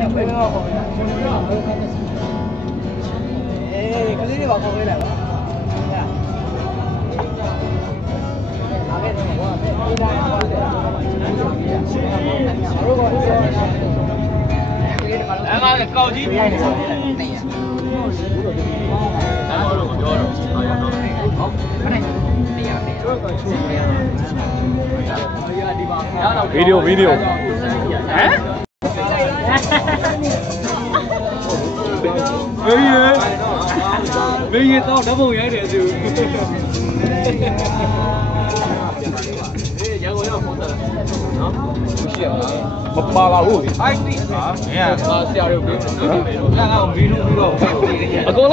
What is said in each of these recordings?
可是你把口回来了。来嘛，高级。video 哎没人到那么远点就八八五哎对啊哎呀那下六看看我迷路啊够了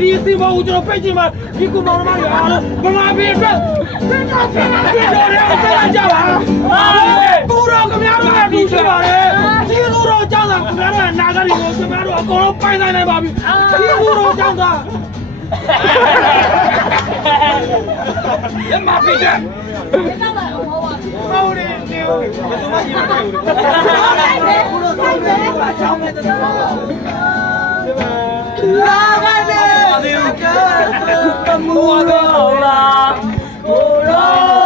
ဒီစီမဟုတ်ကျွန်တော်ပိတ်ချင်မှာဒီကုမောင်နှမတွေအားလုံးဗမာပြည်အတွက်ပြည်တော်ပြည်တော်တွေဆက်လာကြပါပူတော်ခင်ဗျားတို့အတူရှိပါတယ်ဒီလူတော်ကြောင့်သာခင်ဗျားတို့နာဂရီကိုခင်ဗျားတို့အကုန်လုံးပိုင်ဆိုင်နိုင်ပါပြီဒီလူတော်ကြောင့်သာလက်မပိတ်တယ်ဟုတ်တယ်ဒီဘယ်သူမှကြည့်မတွေ့ဘူးကျောင်းမဲ့တဲ့လာပါစေကဲမူတော်လာကိုရော